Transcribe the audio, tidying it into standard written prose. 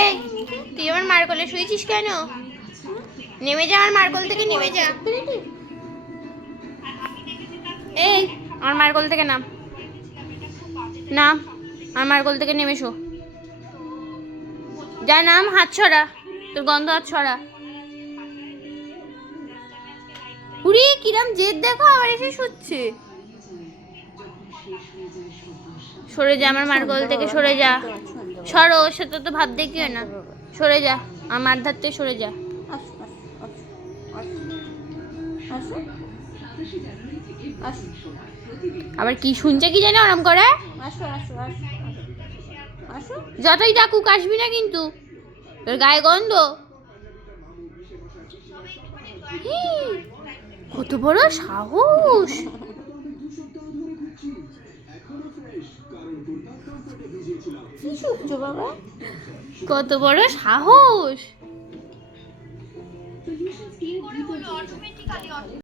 এই তুই আমার মার কোলে শুয়েছিস কেন? নেমে যা, আমার মার কোল থেকে নেমে যা। এই আমার মার কোল থেকে নাম, নাম, আমার মার কোল থেকে নেমে শো। যা নাম, হাত ছড়া, তোর গন্ধ হাত ছড়া। উড়ি কিরাম জেদ দেখো, আবার এসে শুচ্ছে। সরে যা আমার মার কোল থেকে, সরে যা। সরো, ওর সাথে তো ভাব দেখিও না। সরে যা, আমার মার ধার থেকে সরে যা। আবার কি শুনছে কি জানি আরাম করে। যতই ডাকুক আসবি না কিন্তু, তোর গায়ে গন্ধ। কত বড় সাহস! কত বড় সাহস!